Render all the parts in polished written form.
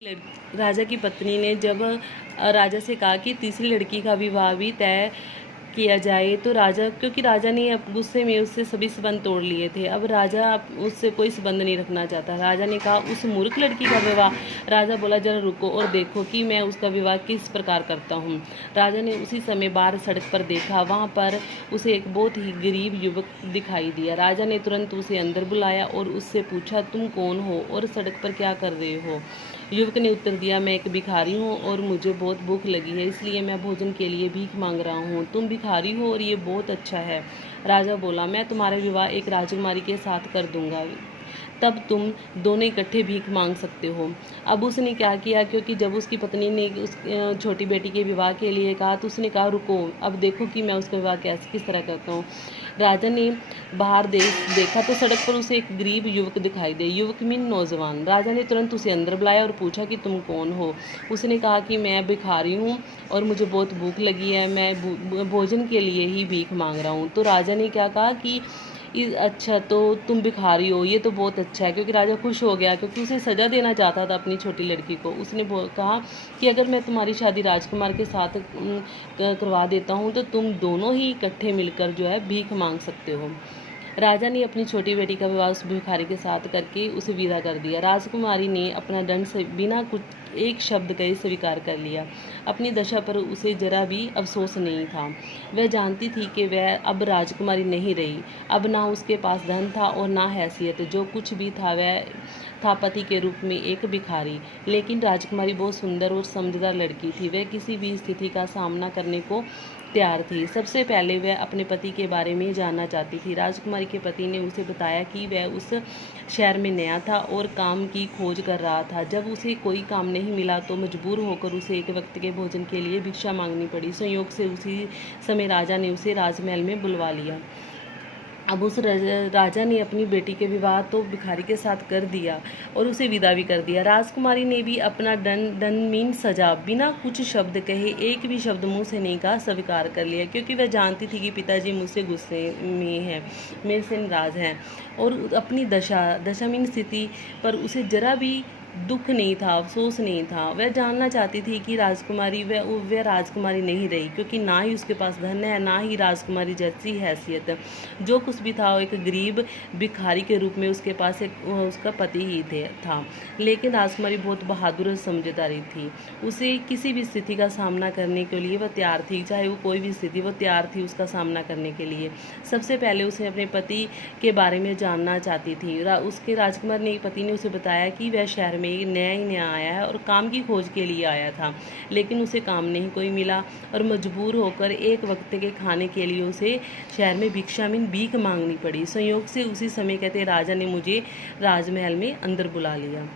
राजा की पत्नी ने जब राजा से कहा कि तीसरी लड़की का विवाह भी तय किया जाए, तो राजा, क्योंकि राजा ने अब गुस्से में उससे सभी संबंध तोड़ लिए थे, अब राजा उससे कोई संबंध नहीं रखना चाहता। राजा ने कहा, उस मूर्ख लड़की का विवाह। राजा बोला, जरा रुको और देखो कि मैं उसका विवाह किस प्रकार करता हूँ। राजा ने उसी समय बाहर सड़क पर देखा, वहाँ पर उसे एक बहुत ही गरीब युवक दिखाई दिया। राजा ने तुरंत उसे अंदर बुलाया और उससे पूछा, तुम कौन हो और सड़क पर क्या कर रहे हो? युवक ने उत्तर दिया, मैं एक भिखारी हूँ और मुझे बहुत भूख लगी है, इसलिए मैं भोजन के लिए भीख मांग रहा हूँ। तुम भिखारी हो और ये बहुत अच्छा है। राजा बोला, मैं तुम्हारा विवाह एक राजकुमारी के साथ कर दूंगा, तब तुम दोनों इकट्ठे भीख मांग सकते हो। अब उसने क्या किया, क्योंकि जब उसकी पत्नी ने उस छोटी बेटी के विवाह के लिए कहा, तो उसने कहा, रुको, अब देखो कि मैं उसका विवाह किस तरह करता हूँ। राजा ने बाहर देखा तो सड़क पर उसे एक गरीब युवक दिखाई दे, युवक मीन नौजवान। राजा ने तुरंत उसे अंदर बुलाया और पूछा कि तुम कौन हो? उसने कहा कि मैं भिखारी हूँ और मुझे बहुत भूख लगी है, मैं भोजन के लिए ही भीख मांग रहा हूँ। तो राजा ने क्या कहा कि अच्छा, तो तुम भिखारी हो, ये तो बहुत अच्छा है, क्योंकि राजा खुश हो गया, क्योंकि उसे सज़ा देना चाहता था अपनी छोटी लड़की को। उसने कहा कि अगर मैं तुम्हारी शादी राजकुमार के साथ करवा देता हूँ, तो तुम दोनों ही इकट्ठे मिलकर जो है भीख मांग सकते हो। राजा ने अपनी छोटी बेटी का विवाह उस भिखारी के साथ करके उसे विदा कर दिया। राजकुमारी ने अपना दंड से बिना कुछ एक शब्द कहे स्वीकार कर लिया। अपनी दशा पर उसे जरा भी अफसोस नहीं था। वह जानती थी कि वह अब राजकुमारी नहीं रही। अब ना उसके पास धन था और ना हैसियत। जो कुछ भी था वह था पति के रूप में एक भिखारी। लेकिन राजकुमारी बहुत सुंदर और समझदार लड़की थी। वह किसी भी स्थिति का सामना करने को तैयार थी। सबसे पहले वह अपने पति के बारे में जानना चाहती थी। राजकुमारी के पति ने उसे बताया कि वह उस शहर में नया था और काम की खोज कर रहा था। जब उसे कोई काम नहीं मिला तो मजबूर होकर उसे एक वक्त के भोजन के लिए भिक्षा मांगनी पड़ी। संयोग से उसी समय राजा ने उसे राजमहल में बुलवा लिया। अब उस राजा ने अपनी बेटी के विवाह तो भिखारी के साथ कर दिया और उसे विदा भी कर दिया। राजकुमारी ने भी अपना दंड मीन सजा बिना कुछ शब्द कहे, एक भी शब्द मुंह से नहीं कहा, स्वीकार कर लिया, क्योंकि वह जानती थी कि पिताजी मुझसे गुस्से में हैं, मेरे से नाराज हैं, और अपनी दशा मीन स्थिति पर उसे जरा भी दुख नहीं था, अफसोस नहीं था। वह जानना चाहती थी कि राजकुमारी वह राजकुमारी नहीं रही, क्योंकि ना ही उसके पास धन है, ना ही राजकुमारी जैसी हैसियत। जो कुछ भी था वो एक गरीब भिखारी के रूप में उसके पास एक उसका पति ही था। लेकिन राजकुमारी बहुत बहादुर और समझदारी थी। उसे किसी भी स्थिति का सामना करने के लिए वह तैयार थी, चाहे वो कोई भी स्थिति, वो तैयार थी उसका सामना करने के लिए। सबसे पहले उसे अपने पति के बारे में जानना चाहती थी। उसके राजकुमार ने पति ने उसे बताया कि वह शहर में नया आया है और काम की खोज के लिए आया था, लेकिन उसे काम नहीं कोई मिला और मजबूर होकर एक वक्त के खाने के लिए उसे शहर में भिक्षा में भीख मांगनी पड़ी। संयोग से उसी समय कहते राजा ने मुझे राजमहल में अंदर बुला लिया।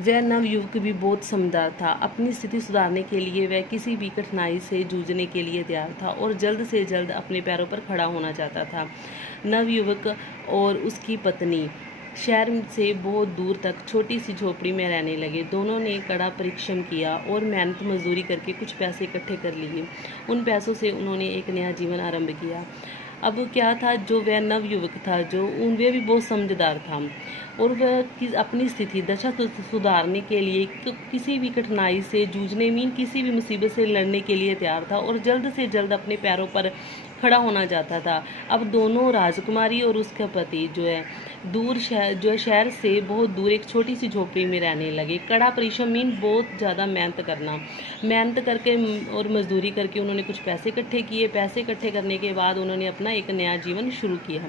वह नवयुवक भी बहुत समझदार था। अपनी स्थिति सुधारने के लिए वह किसी भी कठिनाई से जूझने के लिए तैयार था और जल्द से जल्द अपने पैरों पर खड़ा होना चाहता था। नवयुवक और उसकी पत्नी शहर से बहुत दूर तक छोटी सी झोपड़ी में रहने लगे। दोनों ने कड़ा परिश्रम किया और मेहनत मजदूरी करके कुछ पैसे इकट्ठे कर लिए। उन पैसों से उन्होंने एक नया जीवन आरंभ किया। अब क्या था, जो वह नवयुवक था, वह भी बहुत समझदार था और वह अपनी स्थिति दशा सुधारने के लिए किसी भी कठिनाई से जूझने में, किसी भी मुसीबत से लड़ने के लिए तैयार था और जल्द से जल्द अपने पैरों पर खड़ा होना चाहता था। अब दोनों, राजकुमारी और उसका पति शहर से बहुत दूर एक छोटी सी झोपड़ी में रहने लगे। कड़ा परिश्रम मीन बहुत ज़्यादा मेहनत करके और मजदूरी करके उन्होंने कुछ पैसे इकट्ठे किए। पैसे इकट्ठे करने के बाद उन्होंने अपना एक नया जीवन शुरू किया।